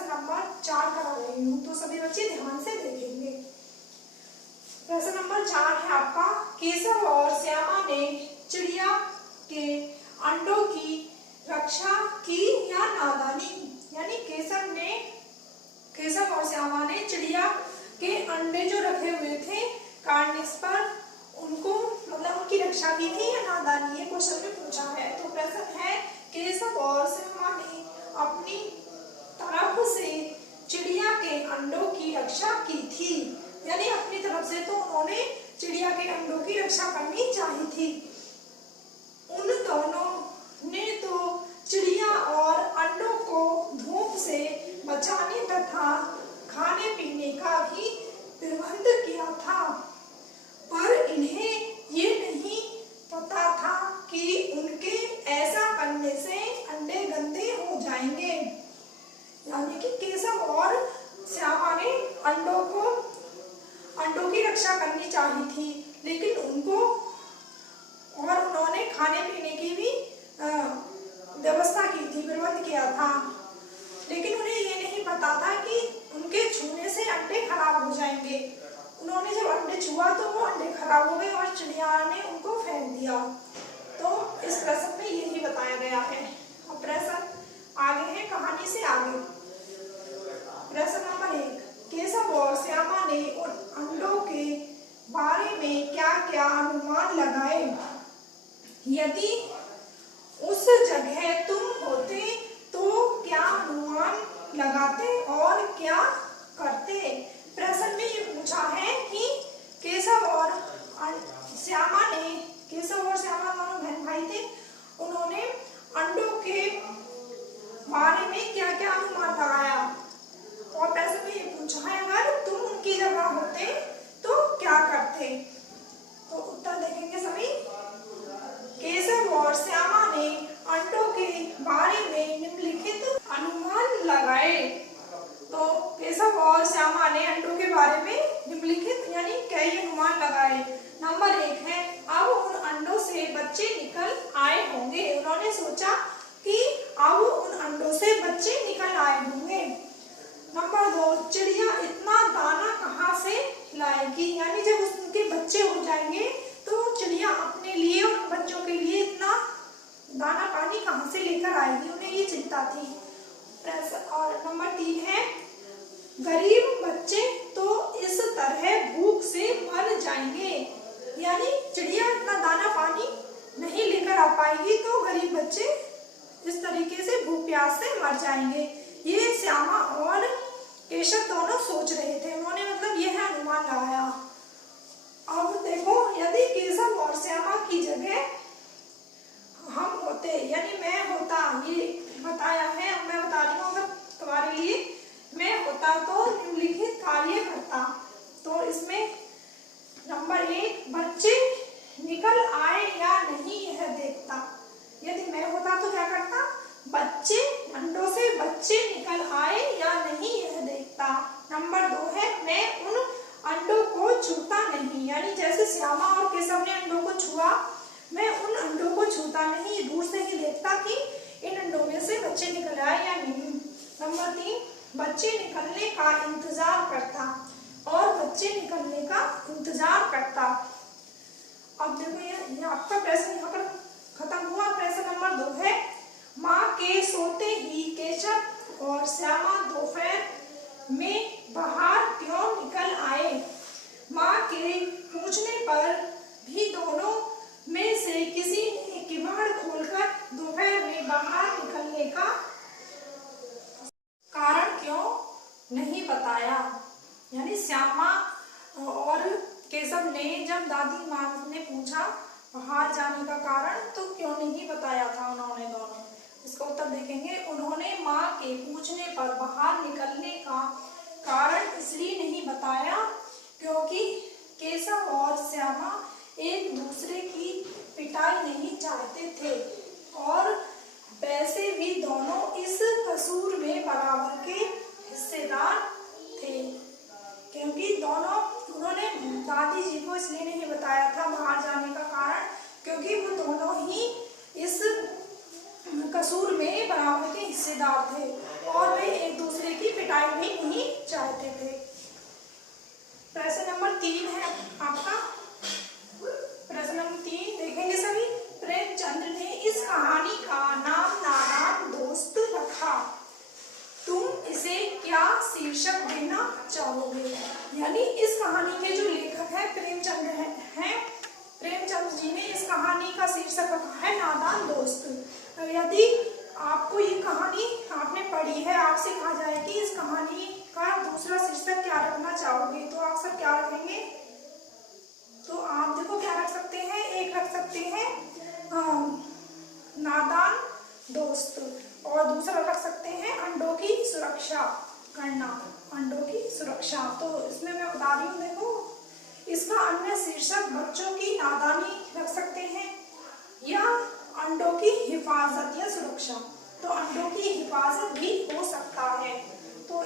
प्रश्न नंबर 4 करा रही हूँ, तो सभी बच्चे ध्यान से देखेंगे। प्रश्न नंबर 4 है आपका, केशव और श्यामा ने चिड़िया के अंडों की रक्षा की या नादानी। यानी केशव और श्यामा ने चिड़िया के अंडे जो रखे हुए थे कार्निस पर, उनको मतलब उनकी रक्षा की थी या नादानी, ये क्वेश्चन में पूछा है। तो प्रश्न है, केशव और श्यामा ने अपनी तरफ से चिड़िया के अंडों की रक्षा की थी। यानी अपनी तरफ से तो उन्होंने चिड़िया के अंडों की रक्षा करनी चाहिए थी। उन दोनों ने तो चिड़िया और अंडों को धूप से बचाने तथा खाने पीने का भी प्रबंध किया था, पर इन्हें ये नहीं पता था कि उनके ऐसा करने से अंडे गंदे हो जाएंगे। यानी कि केशव और श्यामा ने अंडों की रक्षा करनी चाहिए थी, लेकिन उन्होंने खाने पीने की भी व्यवस्था की थी, प्रबंध किया था, लेकिन उन्हें ये नहीं पता था कि उनके छूने से अंडे खराब हो जाएंगे। उन्होंने जब अंडे छुआ तो वो अंडे खराब हो गए और चिड़िया ने उनको फेंक दिया। तो इस प्रश्न में यही बताया गया है। अब प्रश्न आगे है, कहानी से आगे। प्रश्न नंबर 1, केशव और श्यामा ने उन अंडों के बारे में क्या क्या अनुमान लगाए? यदि उस जगह तुम होते तो क्या अनुमान लगाते और क्या करते? प्रश्न में ये पूछा है कि केशव और श्यामा दोनों बहन भाई थे, उन्होंने अंडों के बारे में क्या क्या अनुमान लगाया। और प्रश्न में ये पूछा है, अगर तुम उनकी जगह होते तो क्या करते? तो उत्तर देखेंगे सभी। केशव और श्यामा ने अंडों के बारे में निम्नलिखित अनुमान लगाए। तो केशव और श्यामा ने अंडों के बारे में निम्नलिखित यानी कई अनुमान लगाए। नंबर 1 है, अब उन अंडों से बच्चे निकल आए होंगे। उन्होंने सोचा कि अब उन अंडों से बच्चे निकल आए होंगे। नंबर 2, चिड़िया इतना दाना कहाँ से लाएगी? यानी जब उनके बच्चे हो जाएंगे तो चिड़िया अपने लिए और बच्चों के लिए इतना दाना पानी कहाँ से लेकर आएगी, उन्हें ये चिंता थी। और नंबर 3 है, गरीब बच्चे तो इस तरह भूख से मर जाएंगे। यानी चिड़िया इतना दाना पानी नहीं लेकर आ पाएगी तो गरीब बच्चे इस तरीके से भूख प्यास से मर जाएंगे। ये श्यामा और केशव दोनों सोच रहे थे, उन्होंने मतलब यह अनुमान लगाया। अब देखो, यदि केशव और श्यामा की जगह हम होते, यानी मैं होता, ये बताया है, मैं बता रही हूँ, अगर तुम्हारे लिए मैं होता तो निम्नलिखित कार्य करता। तो इसमें नंबर 1, बच्चे निकल आए या नहीं यह देखता। यदि मैं होता तो क्या करता? अंडों से बच्चे निकल आए या नहीं यह देखता। नंबर 2 है, मैं उन अंडों को छूता नहीं। यानी जैसे श्यामा और केशव ने अंडों को छुआ, मैं उन अंडों को छूता नहीं, दूर से ही देखता कि इन अंडों में से बच्चे निकल आए या नहीं। नंबर 3, बच्चे निकलने का इंतजार करता और बच्चे निकलने का इंतजार करता। अब देखो ये आपका प्रश्न यहाँ पर खत्म हुआ। प्रश्न नंबर 2 है, माँ के सोते ही केशव और श्यामा दोपहर में बाहर क्यों निकल आए? माँ के पूछने पर भी दोनों में से किसी ने किवाड़ खोलकर दोपहर में बाहर निकलने का कारण क्यों नहीं बताया। यानी श्यामा और केशव ने जब दादी माँ ने पूछा बाहर जाने का कारण, तो क्यों नहीं बताया था उन्होंने दोनों? इसका उत्तर देखेंगे, उन्होंने माँ के पूछने पर बाहर निकलने का कारण इसलिए नहीं बताया क्योंकि केशव और श्यामा एक दूसरे की पिटाई नहीं चाहते थे और वैसे भी दोनों इस कसूर में बराबर के हिस्सेदार थे। क्योंकि उन्होंने दादी जी को इसलिए नहीं बताया था बाहर जाने का कारण क्योंकि वो दोनों ही इस कसूर में बराबर के हिस्सेदार थे और वे एक दूसरे की चाहते थे। प्रश्न नंबर 3 है आपका। प्रश्न नंबर 3 देखेंगे सभी। प्रेमचंद ने इस कहानी का नाम नादान दोस्त रखा, तुम इसे क्या शीर्षक देना चाहोगे? यानी इस कहानी के जो लेखक है प्रेमचंद हैं। प्रेमचंद जी ने इस कहानी का शीर्षक रखा है नादान दोस्त। यदि आपको ये कहानी आपने पढ़ी है, आपसे कहा जाए कि इस कहानी का दूसरा शीर्षक क्या रखना चाहोगे, तो आप सब क्या रखेंगे? तो आप देखो क्या रख सकते हैं। एक रख सकते हैं नादान दोस्त, और दूसरा रख सकते हैं अंडों की सुरक्षा करना, अंडों की सुरक्षा। तो इसमें मैं बता रही हूँ, देखो इसका अन्य शीर्षक बच्चों की नादानी रख सकते हैं या अंडों की हिफाजत या सुरक्षा। तो अंडों की हिफाजत भी हो सकता है। तो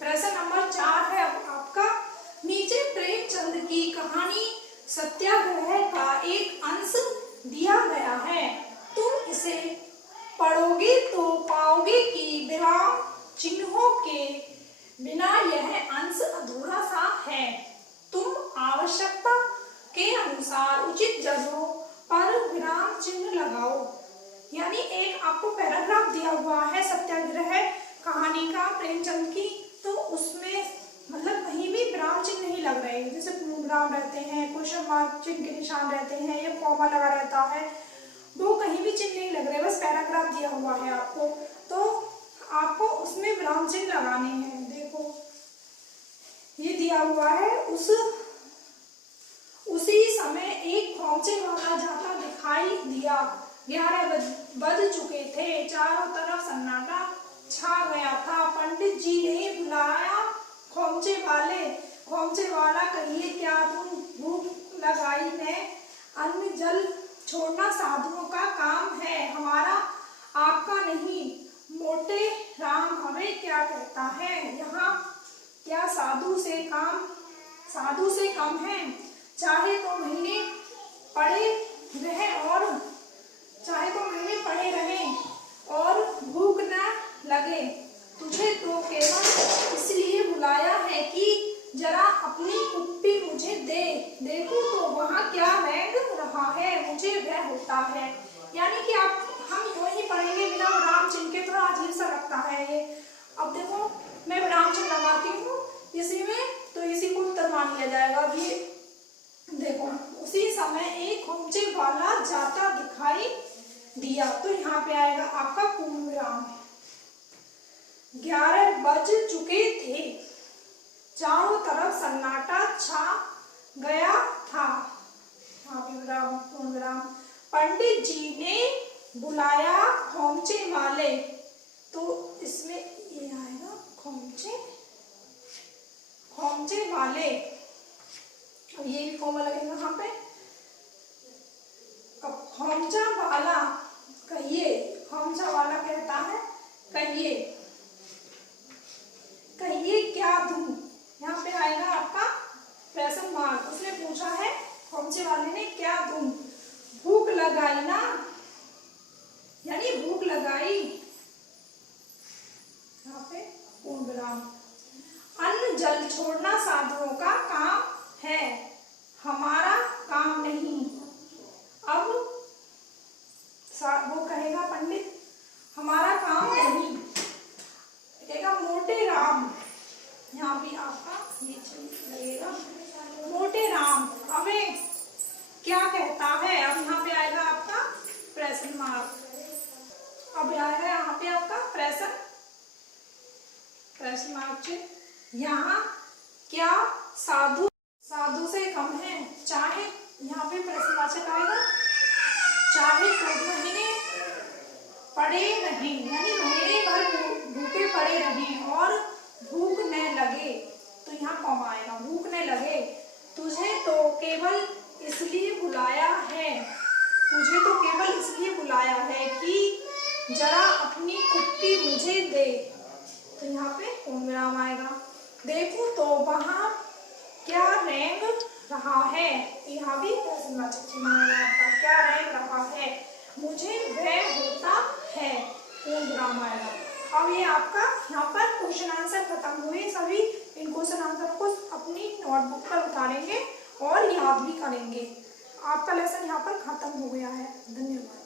प्रश्न नंबर 4 है आपका। नीचे प्रेमचंद की कहानी सत्याग्रह का एक अंश दिया गया है, तुम इसे पढ़ोगे तो पाओगे कि विराम चिन्हों के बिना यह अंश अधूरा सा है। तुम आवश्यकता के अनुसार उचित जगहों पर विराम चिन्ह लगाओ। यानी एक आपको पैराग्राफ दिया हुआ है सत्याग्रह कहानी का प्रेमचंद की, तो उसमें मतलब कहीं भी विराम चिन्ह नहीं लग रहे, जैसे पूर्णविराम रहते हैं, क्वेश्चन मार्क चिन्ह के निशान रहते हैं या कॉमा लगा रहता है, वो कहीं भी चिन्ह नहीं लग रहे, बस पैराग्राफ दिया हुआ है आपको, तो आपको उसमें विराम चिन्ह लगाने हैं। देखो ये दिया हुआ है। उसी समय एक पहुंचे वाला जाता दिखाई दिया, 11 बज चुके थे, चारों तरफ सन्नाटा छा गया था। पंडित जी ने बुलाया खोमचे वाला, कहिए क्या तुम भूख लगाई ने, अन्न जल छोड़ना साधुओं का काम है, हमारा आपका नहीं। मोटे राम हमें क्या कहता है, यहाँ क्या साधु से कम है, चाहे तो महीने पड़े रहें और भूख न लगे, तुझे तो केवल इसलिए बुलाया है कि जरा अपनी कुप्पी मुझे दे, देखूं तो वहाँ क्या रेंग रहा है, मुझे वह होता है। यानी कि हम यूं ही पढ़ेंगे बिना विराम चिन्ह के, थोड़ा अजीब सा लगता है ये। अब देखो मैं विराम चिन्ह लगाती हूँ इसी में, तो इसी को उत्तर मान लिया जाएगा। अब ये देखो उसी समय एक खोमचे वाला जाता दिखाई दिया, तो यहाँ पे आएगा आपका पूर्ण विराम। 11 बज चुके थे, चारों तरफ सन्नाटा छा गया था, यहाँ पे विराम पूर्ण विराम। पंडित जी ने बुलाया खोमचे वाले, तो इसमें ये आएगा खोमचे वाले, अब ये भी कोमा लगेगा यहाँ पे। अब खोमचा वाला कहिए, खोमचा वाला कहता है कहिए क्या दूं, यहाँ पे आएगा आपका प्रश्न मार्क। उसने पूछा है खोमचे वाले ने क्या दूं, भूख लगाई ना, यानी भूख लगाई, यहाँ पे पूर्ण विराम। अन्न जल छोड़ना साधुओं का काम है, हमारा काम नहीं। अब वो कहेगा पंडित हमारा काम नहीं, कहेगा मोटे राम, यहाँ भी आपका ये लगेगा मोटे राम हमें क्या कहता है। अब यहाँ पे आएगा आपका प्रश्न मार्क, अब आएगा यहाँ पे आपका प्रश्न मार्क। यहाँ क्या साधु से कम है, चाहे यहाँ पे प्रश्नवाचक आएगा, चाहे तो महीने पड़े रहें, यानी महीने भर भूखे पड़े रहें और भूख न लगे, तो यहाँ कौन आएगा, भूख न लगे, तुझे तो केवल इसलिए बुलाया है कि जरा अपनी कुप्पी मुझे दे, तो यहाँ पे पूर्ण विराम आएगा। देखूं तो वहाँ क्या रेंग रहा है, यहाँ भी प्रश्नवाचक चिन्ह आएगा आपका, क्या रेंग रहा है, मुझे वह होता है, पूर्ण विराम आएगा। अब ये आपका यहाँ पर क्वेश्चन आंसर खत्म हुए सभी। क्वेश्चन आंसरों को अपनी नोटबुक पर उतारेंगे और याद भी करेंगे। आपका लेसन यहाँ पर खत्म हो गया है। धन्यवाद।